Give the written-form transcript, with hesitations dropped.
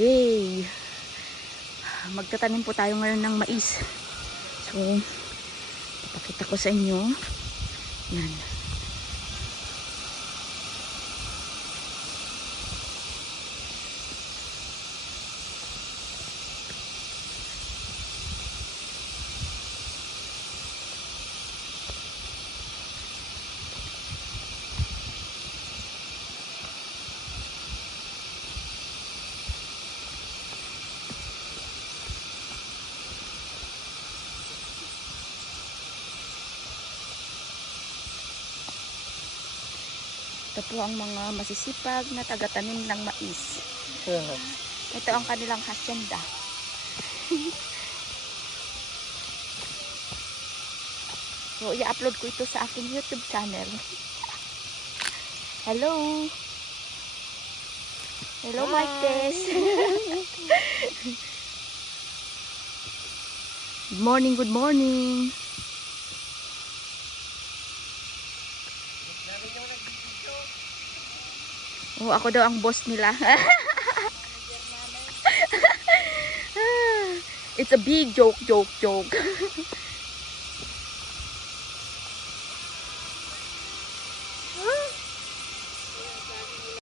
Yay! Magtatanim po tayo ngayon ng mais. So, ipakita ko sa inyo. Yan. Ito po ang mga masisipag na taga-tanim ng mais. Ito ang kanilang hacienda. So, i-upload ko ito sa aking YouTube channel. Hello! Hello, Martes! Good morning, good morning! Oh, ako daw ang boss nila. It's a big joke.